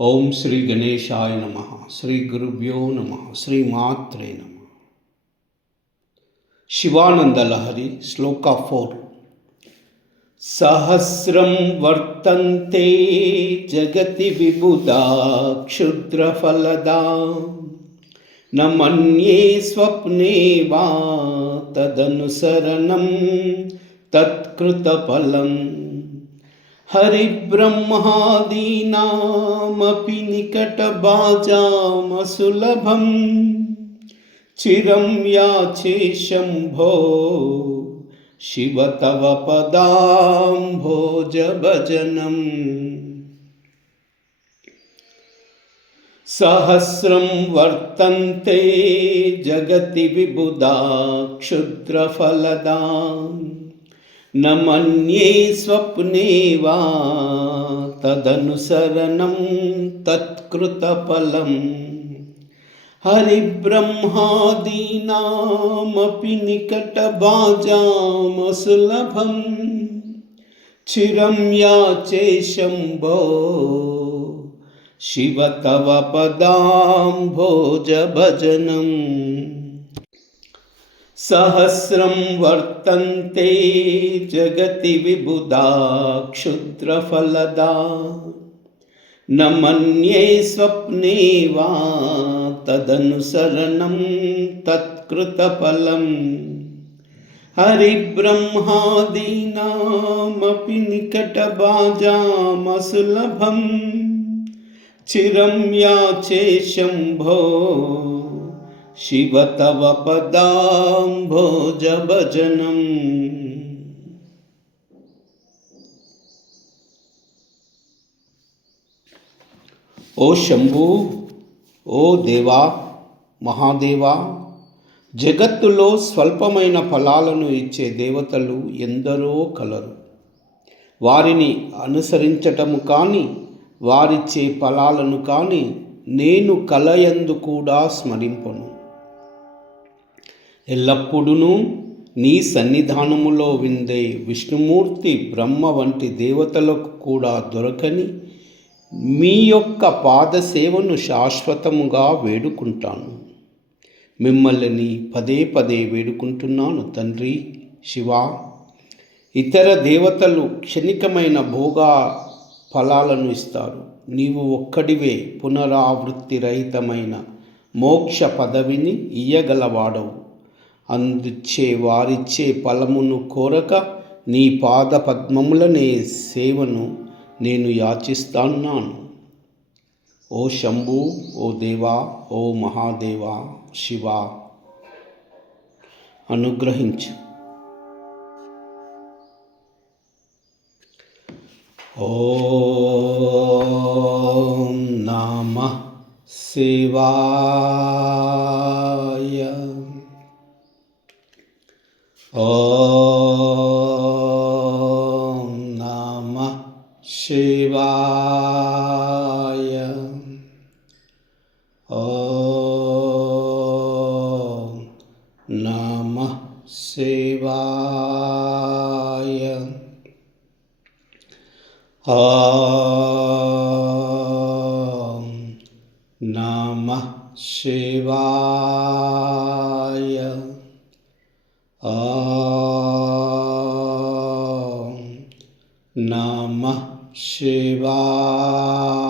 ఓం శ్రీ గణేశాయ నమః. శ్రీ గురుభ్యో నమః. శ్రీ మాత్రే నమః. శివానంద లహరి శ్లోక 4. సహస్రం వర్తంతే జగతి విబుధా క్షుద్రఫలదా న మన్యే స్వప్నే వా తదనుసరణం తత్కృతఫలం. హరిబ్రహ్మాదీనామపి నికటభాజామసులభం చిరం యాచే శంభో శివ తవ పదాంభోజభజనం. సహస్రం వర్తంతే జగతి విబుధా క్షుద్రఫలదా న మన్యే స్వప్నే వా తదనుసరణం తత్కృతఫలం. హరిబ్రహ్మాదీనామపి నికటభాజామసులభం చిరం యాచే శంభో శివ తవ పదాంభోజభజనం. సహస్రం వర్తంతే జగతి విబుధా క్షుద్రఫలదా న మన్యే స్వప్నే వా తదనుసరణం తత్కృతఫలం. హరిబ్రహ్మాదీనామపి నికటభాజామసులభం చిరం యాచే శంభో శివ తవ పదాంభోజభజనం. ఓ శంభూ, ఓ దేవా, మహాదేవా, జగత్తులో స్వల్పమైన ఫలాలను ఇచ్చే దేవతలు ఎందరో కలరు. వారిని అనుసరించటము కానీ వారిచ్చే ఫలాలను కానీ నేను కలయందు కూడా స్మరింపను. ఎల్లప్పుడూ నీ సన్నిధానములో విందే విష్ణుమూర్తి, బ్రహ్మ వంటి దేవతలకు కూడా దొరకని మీ యొక్క పాదసేవను శాశ్వతముగా వేడుకుంటాను. మిమ్మల్ని పదే పదే వేడుకుంటున్నాను తండ్రి శివ. ఇతర దేవతలు క్షణికమైన భోగ ఫలాలను ఇస్తారు. నీవు ఒక్కడివే పునరావృత్తి రహితమైన మోక్ష పదవిని ఇయ్యగలవాడవు. అందుచే వారిచ్చే ఫలమును కోరక నీ పాద పద్మములనే సేవను నేను యాచిస్తున్నాను. ఓ శంభూ, ఓ దేవా, ఓ మహాదేవా, శివ అనుగ్రహించు. ఓం నమః శివాయ. ఓం నమః శివాయ. ఓం నమః శివాయ. ఓం నమః శివాయ. ఓం నమః శివాయ.